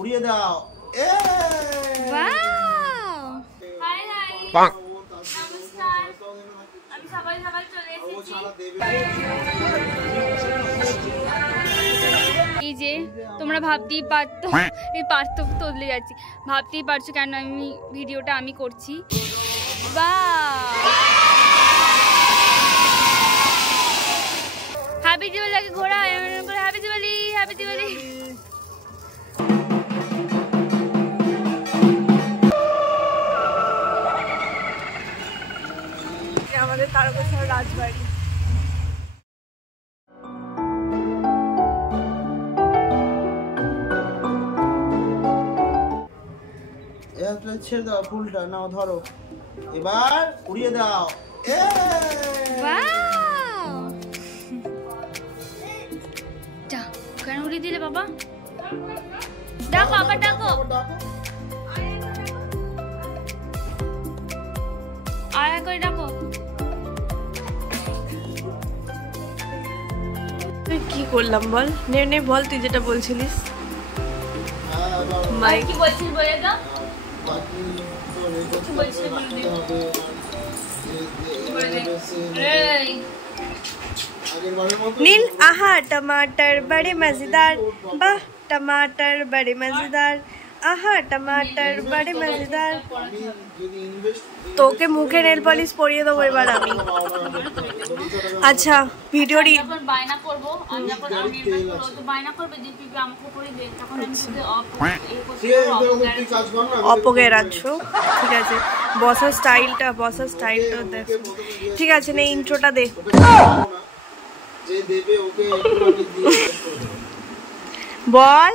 উড়িয়ে দাও। এই যে তোমরা ভাবতেই পারতো, এই পারতো তদলে যাচ্ছি, ভাবতেই পারছো কেন আমি ভিডিওটা আমি করছি। হ্যাপি দিওয়ালি ঘোরা, হ্যাপি দিওয়ালি, হ্যাপি দিওয়ালি। আমাদের তারকেশ্বর রাজবাড়ি। ছেড়ে দাও ফুলটা, নাও ধরো, এবার উড়িয়ে দাও। কেন উড়িয়ে দিলে বাবা? ডাকো আবার ডাকো, আয়া করে ডাকো। তুই কি করলাম বল, নে বল তুই যেটা বলছিলিস। মাই কি বলছিস বলে দাও। नील आहा टमाटर बड़े मजेदार, वाह टमाटर बड़े मजेदार, आहा टमाटर बड़े मजेदार। তোকে মুখে নেল পলিশ পরিয়ে দেবো এবার আমি। আচ্ছা ভিডিওটি বায়না করব, আমি যখন আমি তো বায়না করবে যে তুই আমাকে করে দে, তখন আমি অপকে রাখছো। ঠিক আছে, বসার স্টাইলটা দেখ। ঠিক আছে নে ইন্ট্রোটা দে। যে দেবে ওকে বল,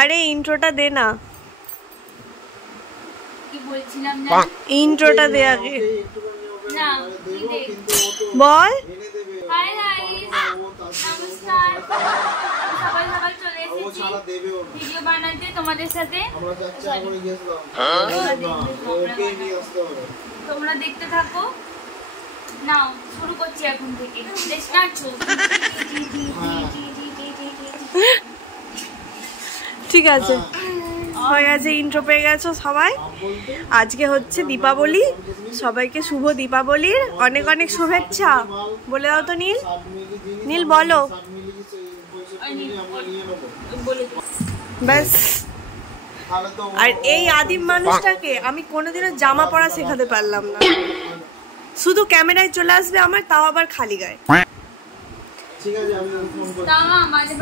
আরে ইন্ট্রোটা দে না। কি বলছিলাম না, ইন্ট্রোটা দে আগে না কি দে বল। হাই গাইস, নমস্কার, সবাই চলে এসেছি ভিডিও বানাতে তোমাদের সাথে। আমরা যাচ্ছি আগে গেছিলাম, ওকে নিয়ে আসতে হবে, তোমরা দেখতে থাকো। নাও শুরু করছি এখন থেকে, স্টার্ট করো। ঠিক আছে, হয়ে গেছে, ইন্ট্রো পেয়ে গেছো সবাই। আজকে হচ্ছে দীপাবলি, সবাইকে শুভ দীপাবলির অনেক অনেক শুভেচ্ছা বলে দাও তো নীল। নীল বলো ব্যাস। আর এই আদিম মানুষটাকে আমি কোনোদিনও জামা পরা শেখাতে পারলাম না, শুধু ক্যামেরায় চলে আসবে আমার, তাও আবার খালি গায়ে। ঠিক আছে আমি ফোন করব, তাও মাঝে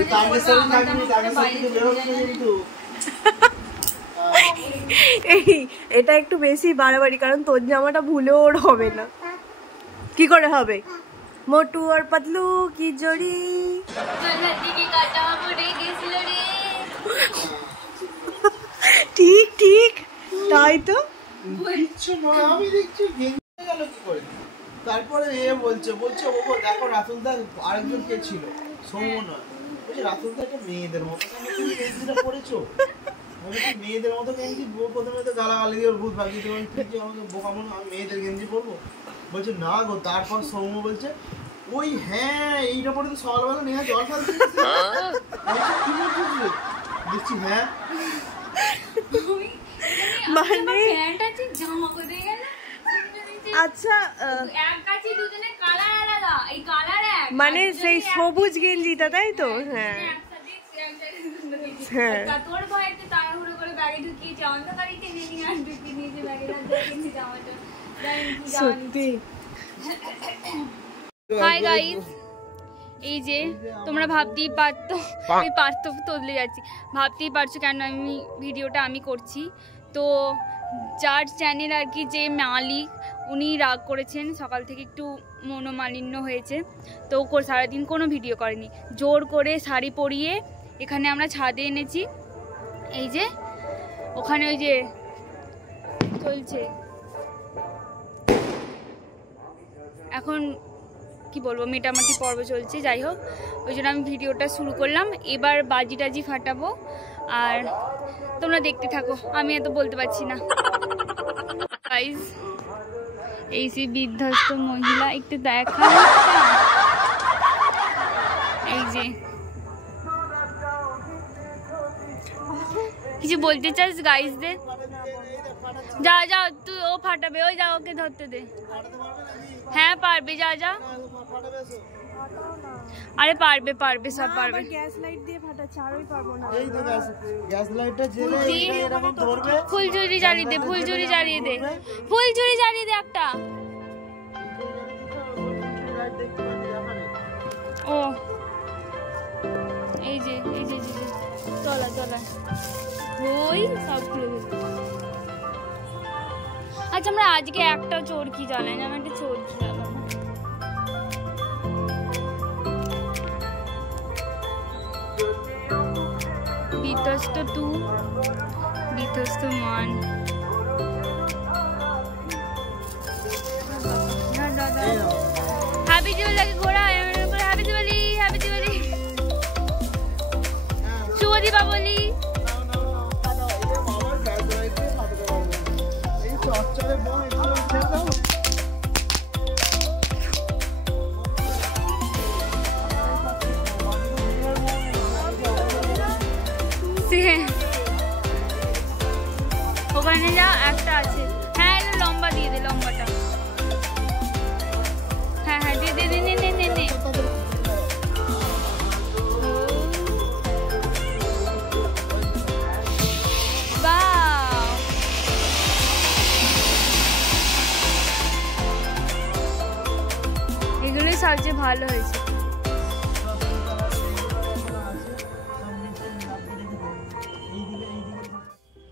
এটা একটু বেশি বাড়াবাড়ি, কারণ তোর জামাটা ভুলেও ওর হবে না। কি করে হবে? মোটু আর পাতলু কি জড়ি। ঠিক ঠিক তাই তো। আমি দেখছি গেঞ্জি গেল কি করে। তারপরে এ বলছে ও দেখো রাতুল দা আরেকজন কে ছিল, সৌমনা বলছে রাতুল দা মেয়েদের মতো তুমি গেঞ্জিটা পরেছো। মেয়েদের মতো গেঞ্জি, প্রথমে তো গালাগালি দিয়ে ভূত ভাগিয়ে দেবেন, তুই আমাকে বোকা মনে আমি মেয়েদের গেঞ্জি পরবো। বলছে না গো, তারপর সৌম্য বলছে ওই হ্যাঁ এইটা পরে তো সকালবেলা নেহা জল খাচ্ছি। দেখছি হ্যাঁ মানে জামা করে গেল। আচ্ছা মানে সেই সবুজ গেঞ্জিটা তাই তো? হ্যাঁ হ্যাঁ তোর ভয়েতে তাড়াহুড়ো করে ব্যাগে ঢুকিয়েছে, অন্ধকারে টেনে নিয়ে আর ঢুকিয়ে নিয়েছে ব্যাগে, জামাটা সত্যি। হাই গাইস, এই যে তোমরা ভাবতেই পারতো, এই পারতো তদলে যাচ্ছি, ভাবতেই পারছো কেন আমি ভিডিওটা আমি করছি। তো যার চ্যানেল আর কি, যে মালিক উনি রাগ করেছেন, সকাল থেকে একটু মনোমালিন্য হয়েছে, তো সারাদিন কোনো ভিডিও করেনি। জোর করে শাড়ি পরিয়ে এখানে আমরা ছাদে এনেছি। এই যে ওখানে ওই যে চলছে এখন কি বলবো, মেটামাটি পর্ব চলছে। যাই হোক, ওই জন্য আমি ভিডিওটা শুরু করলাম। এবার বাজি টাজি ফাটাবো আর তোমরা দেখতে থাকো, আমি এত বলতে পারছি না। গাইস, এই যে বিধ্বস্ত মহিলা একটু দেখা, এই যে কিছু বলতে চাস গাইসদের? যা যা, তুই ও ফাটাবে, ওই যা ওকে ধরতে দে। হ্যাঁ পারবে, যা যা। আরে পারবে পারবে, সব পারবে। গ্যাস লাইট দিয়ে ফাটাচ্ছে, আরই পারবো না। এই তো গ্যাস লাইটটা জেলে এরকম ধরবে। ফুলঝুরি জ্বালিয়ে দে, ফুলঝুরি জ্বালিয়ে দে, ফুলঝুরি জ্বালিয়ে দে একটা। ও এই যে এই যে চলা চলা, ওই সব খুলে দিল। আচ্ছা আমরা আজকে একটা চোরকি জ্বালাই না, আমি একটা চোরকি জ্বালাবো। বিতস্ত 2, বিতস্ত 1। হ্যাপি দিওয়ালি ঘোড়া, হ্যাপি দিওয়ালি, হ্যাপি দিওয়ালি, শুভ দীপাবলি। ওখানে যা, একটা আছে। হ্যাঁ লম্বা দিয়ে দে, লম্বাটা। হ্যাঁ হ্যাঁ দিয়ে দে, নে নে নে নে নে। বাহ, এগুলোই সবচেয়ে ভালো হয়েছে।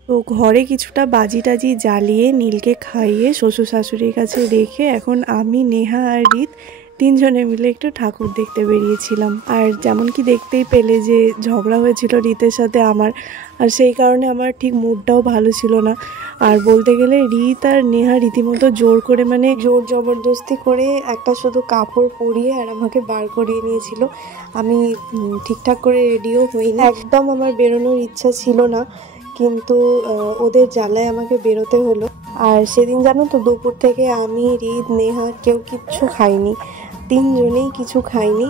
তো ঘরে কিছুটা বাজি টাজি জ্বালিয়ে নীলকে খাইয়ে শ্বশুর শাশুড়ির কাছে রেখে এখন আমি, নেহা আর রিত তিনজনে মিলে একটু ঠাকুর দেখতে বেরিয়েছিলাম। আর যেমন কি দেখতেই পেলে যে ঝগড়া হয়েছিল রিতের সাথে আমার, আর সেই কারণে আমার ঠিক মুডটাও ভালো ছিল না। আর বলতে গেলে রিত আর নেহা রীতিমতো জোর করে, মানে জোর জবরদস্তি করে একটা শুধু কাপড় পরিয়ে আর আমাকে বার করিয়ে নিয়েছিল। আমি ঠিকঠাক করে রেডিও হইনি, একদম আমার বেরোনোর ইচ্ছা ছিল না, কিন্তু ওদের জ্বালায় আমাকে বেরোতে হলো। আর সেদিন জানো তো দুপুর থেকে আমি, রিত, নেহা কেউ কিচ্ছু খাইনি, তিনজনেই কিছু খাইনি।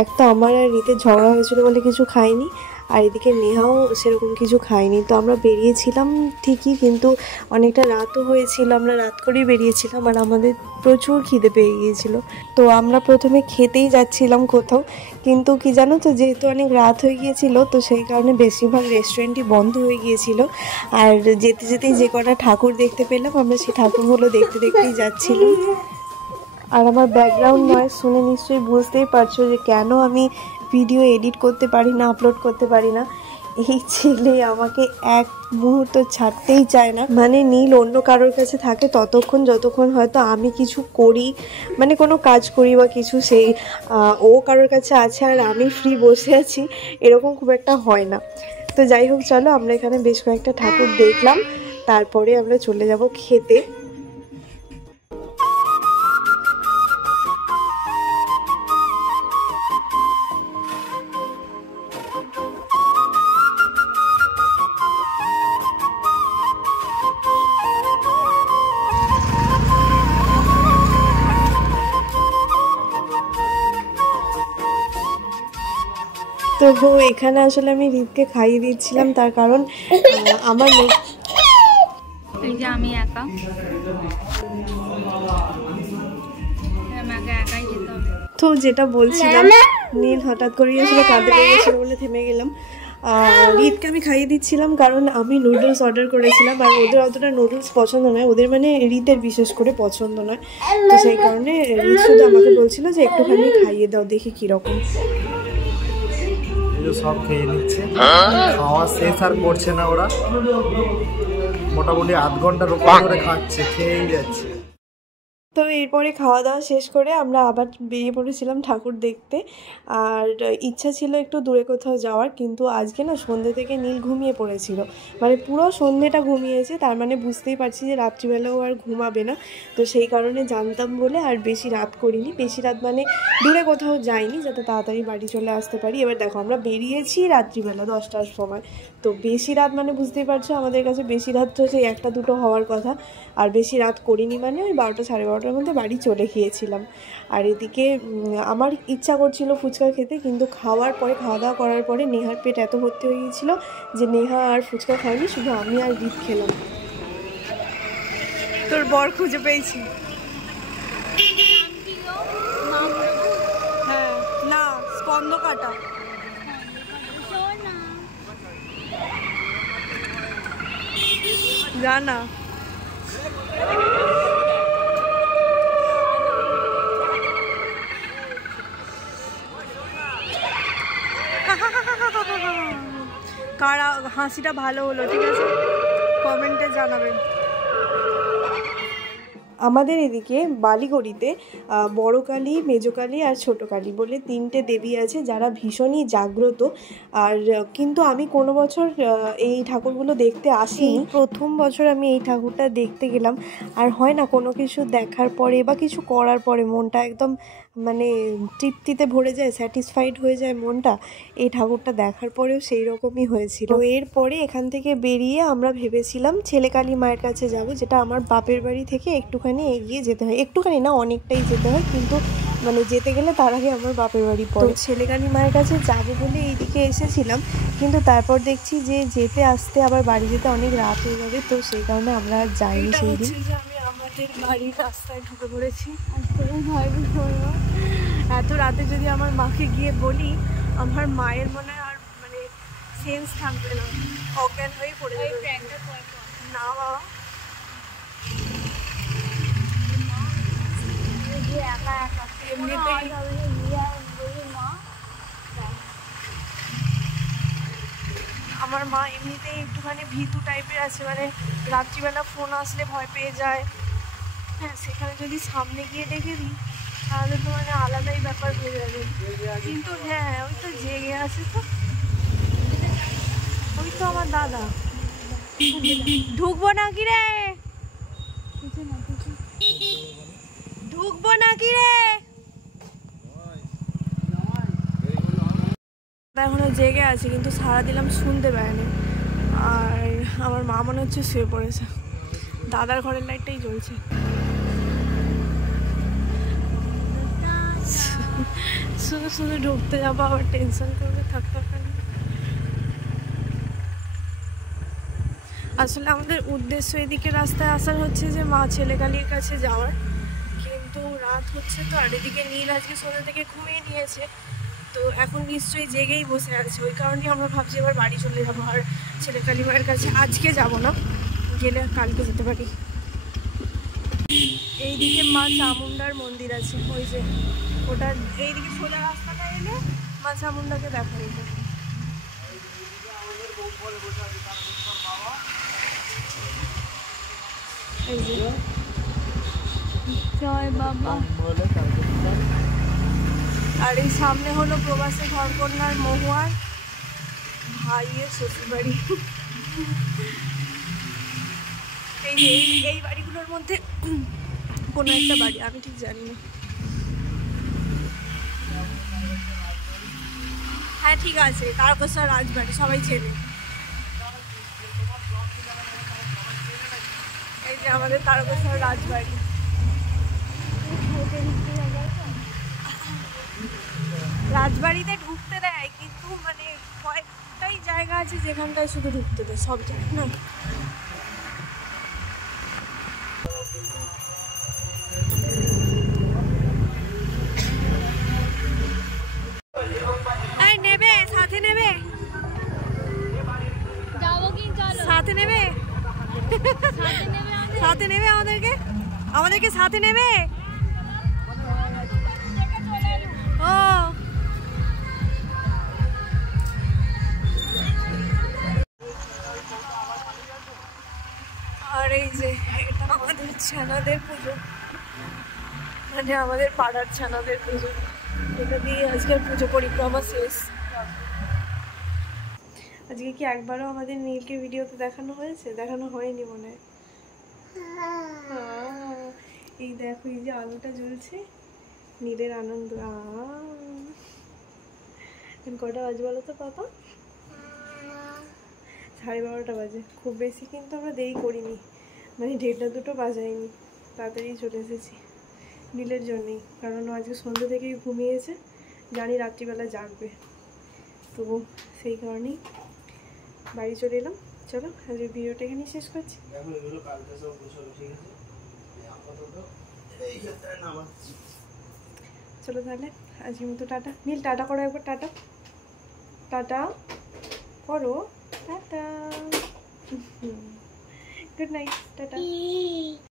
এক তো আমার আর রিতের ঝগড়া হয়েছিল বলে কিছু খাইনি, আর এদিকে নেহাও সেরকম কিছু খাইনি। তো আমরা বেরিয়েছিলাম ঠিকই, কিন্তু অনেকটা রাতও হয়েছিল, আমরা রাত করেই বেরিয়েছিলাম আর আমাদের প্রচুর খিদে পেয়ে গিয়েছিল। তো আমরা প্রথমে খেতেই যাচ্ছিলাম কোথাও, কিন্তু কি জানো তো, যেহেতু অনেক রাত হয়ে গিয়েছিল তো সেই কারণে বেশিরভাগ রেস্টুরেন্টই বন্ধ হয়ে গিয়েছিল। আর যেতে যেতেই যে কটা ঠাকুর দেখতে পেলাম আমরা সেই ঠাকুরগুলো দেখতে দেখতেই যাচ্ছিলাম। আর আমার ব্যাকগ্রাউন্ড নয়েজ শুনে নিশ্চয়ই বুঝতেই পারছো যে কেন আমি ভিডিও এডিট করতে পারি না, আপলোড করতে পারি না। এই ছেলে আমাকে এক মুহূর্ত ছাড়তেই চায় না। মানে নীল অন্য কারোর কাছে থাকে ততক্ষণ যতক্ষণ হয়তো আমি কিছু করি, মানে কোনো কাজ করি বা কিছু, সেই ও কারোর কাছে আছে আর আমি ফ্রি বসে আছি, এরকম খুব একটা হয় না। তো যাই হোক, চলো আমরা এখানে বেশ কয়েকটা ঠাকুর দেখলাম, তারপরে আমরা চলে যাব খেতে। তো এখানে আসলে আমি রিতকে খাইয়ে দিচ্ছিলাম, তার কারণ আমার এই যে আমি একা, আমাকে একাই খেতে হবে। তো যেটা বলছিলাম, নীল হঠাৎ করে আসলে কাঁদতে লেগেছিল বলে থেমে গেলাম। রিতকে আমি খাইয়ে দিচ্ছিলাম কারণ আমি নুডলস অর্ডার করেছিলাম, আর ওদের অতটা নুডলস পছন্দ নয়, ওদের মানে রিতের বিশেষ করে পছন্দ নয়। তো সেই কারণে রিত শুধু আমাকে বলছিল যে একটুখানি খাইয়ে দাও, দেখি কীরকম। সব খেয়ে নিচ্ছে, খাওয়া শেষ আর করছে না ওরা, মোটামুটি আধ ঘন্টার উপর করে খাচ্ছে, খেয়েই যাচ্ছে। তো এরপরে খাওয়া দাওয়া শেষ করে আমরা আবার বেরিয়ে পড়েছিলাম ঠাকুর দেখতে। আর ইচ্ছা ছিল একটু দূরে কোথাও যাওয়ার, কিন্তু আজকে না সন্ধ্যে থেকে নীল ঘুমিয়ে পড়েছিল, মানে পুরো সন্ধ্যেটা ঘুমিয়েছে, তার মানে বুঝতেই পারছি যে রাত্রিবেলাও আর ঘুমাবে না। তো সেই কারণে জানতাম বলে আর বেশি রাত করিনি, বেশি রাত মানে দূরে কোথাও যাইনি, যাতে তাড়াতাড়ি বাড়ি চলে আসতে পারি। এবার দেখো আমরা বেরিয়েছি রাত্রিবেলা 10টার সময়, তো বেশি রাত মানে বুঝতেই পারছো আমাদের কাছে বেশি রাত তো সেই 1টা 2টো হওয়ার কথা, আর বেশি রাত করিনি মানে ওই 12টা সাড়ে 12টার 11টার মধ্যে বাড়ি চলে গিয়েছিলাম। আর এদিকে আমার ইচ্ছা করছিল ফুচকা খেতে, কিন্তু খাওয়া দাওয়া করার পরে নেহার পেট এত ভর্তি হয়ে গিয়েছিলো যে নেহা আর ফুচকা খায়নি, শুধু আমি আর রিত খেলাম। তোর বর খুঁজে পেয়েছি। হ্যাঁ না, স্কন্দ কাটা। জানা কারা হাসিটা ভালো হলো, ঠিক আছে, কমেন্টে জানাবেন। আমাদের এদিকে বালিগড়িতে বড় কালী, মেজো কালী আর ছোটো কালী বলে 3টে দেবী আছে যারা ভীষণই জাগ্রত। আর কিন্তু আমি কোনো বছর এই ঠাকুরগুলো দেখতে আসিনি, প্রথম বছর আমি এই ঠাকুরটা দেখতে গেলাম। আর হয় না কোনো কিছু দেখার পরে বা কিছু করার পরে মনটা একদম মানে তৃপ্তিতে ভরে যায়, স্যাটিসফাইড হয়ে যায় মনটা। এই ঠাকুরটা দেখার পরেও সেই রকমই হয়েছিল। তো এরপরে এখান থেকে বেরিয়ে আমরা ভেবেছিলাম ছেলেকালী মায়ের কাছে যাব, যেটা আমার বাপের বাড়ি থেকে একটুখানি এগিয়ে যেতে হয়, একটুখানি না অনেকটাই যেতে হয়, কিন্তু মানে যেতে গেলে তার আগে আমার বাপের বাড়ি পড়ে। ছেলেকালী মায়ের কাছে যাবো বলে এইদিকে এসেছিলাম, কিন্তু তারপর দেখছি যে যেতে আসতে আবার বাড়ি যেতে অনেক রাত হয়ে যাবে, তো সেই কারণে আমরা আর যাইনি সেই দিন। আমি আমাদের বাড়ির রাস্তায় ঢুকে পড়েছি। এত রাতে যদি আমার মাকে গিয়ে বলি, আমার মায়ের মনে আর মানে সেন্স থাকবে না, অজ্ঞান হয়ে পড়ে যাবে। না বাবা, আমার মা এমনিতেই একটুখানি ভীতু টাইপের আছে, মানে রাত্রিবেলা ফোন আসলে ভয় পেয়ে যায়। হ্যাঁ, সেখানে যদি সামনে গিয়ে দেখে দিই তাহলে তো মানে আলাদাই ব্যাপার হয়ে যাবে। কিন্তু হ্যাঁ, ওই তো জেগে আছে, তো ওই তো আমার দাদা। ঢুকবো নাকি রে, ঢুকবো নাকি রে? এখনো জেগে আছে, কিন্তু সারা দিলাম শুনতে পায়নি। আর আমার মা মনে হচ্ছে শুয়ে পড়েছে, দাদার ঘরের লাইটটাই জ্বলছে। শুধু শুধু ঢুকতে যাবো, আবার টেনশন করবে, থাকতে পারে। আসলে আমাদের উদ্দেশ্য এদিকে রাস্তায় আসার হচ্ছে যে মা ছেলেকালীর কাছে যাওয়ার, কিন্তু রাত হচ্ছে তো। আর এদিকে নীল আজকে সন্ধ্যা থেকে ঘুমিয়ে নিয়েছে, তো এখন নিশ্চয়ই জেগেই বসে আছে। ওই কারণেই আমরা ভাবছি এবার বাড়ি চলে যাবো, আর ছেলেকালী মায়ের কাছে আজকে যাব না, গেলে কালকে যেতে পারি। এইদিকে মা চামুন্ডার মন্দির আছে, ওই যে ওটা, এইদিকে সোজা রাস্তাটা এলে মা চামুন্ডাকে দেখা যেত। এই যে জয় বাবা। আর এই সামনে হলো প্রবাসী ঘরকন্যার মহুয়ার ভাইয়ের শ্বশুরবাড়ি। এই বাড়িগুলোর মধ্যে কোনো একটা বাড়ি, আমি ঠিক জানি না। হ্যাঁ ঠিক আছে, তারকেশ্বর রাজবাড়ি সবাই চেনে। এই যে আমাদের তারকেশ্বর রাজবাড়ি। রাজবাড়িতে ঢুকতে দেয়, কিন্তু মানে কয়েকটাই জায়গা আছে যেখানটায় শুধু ঢুকতে দেয়, সব জায়গায় না। নেবে সাথে নেবে, সাথে নেবে, সাথে নেবে আমাদেরকে সাথে নেবে। ও আর এই যে এটা আমাদের ছানাদের পুজো, মানে আমাদের পাড়ার ছানাদের পুজো। এটা দিয়ে আজকের পুজো পরিক্রমা শেষ। আজকে কি একবারও আমাদের নীলকে ভিডিওতে দেখানো হয়েছে? দেখানো হয়নি মনে হয়। এই দেখো, এই যে আলোটা জ্বলছে, নীলের আনন্দ। কটা বাজে বলো তো পাপা? 12:30 বাজে। খুব বেশি কিন্তু আমরা দেরি করিনি, মানে 1:30-2 বাজায়নি, তাড়াতাড়ি চলে এসেছি। নীলের জন্যই, কারণ ও আজকে সন্ধ্যে থেকেই ঘুমিয়েছে, জানি রাত্রিবেলা জাগবে, তো সেই কারণেই বাড়ি চলে এলাম। চলো আজকে ভিডিওটা এখানেই শেষ করছি। দেখো এগুলো কালকে সব গোছানো, ঠিক আছে? আপাতত এইখানটায় নামাচ্ছি। চলো তাহলে আজকের মতো টাটা। নীল টাটা করো একবার, টাটা টাটা করো, টাটা। Good night, tata.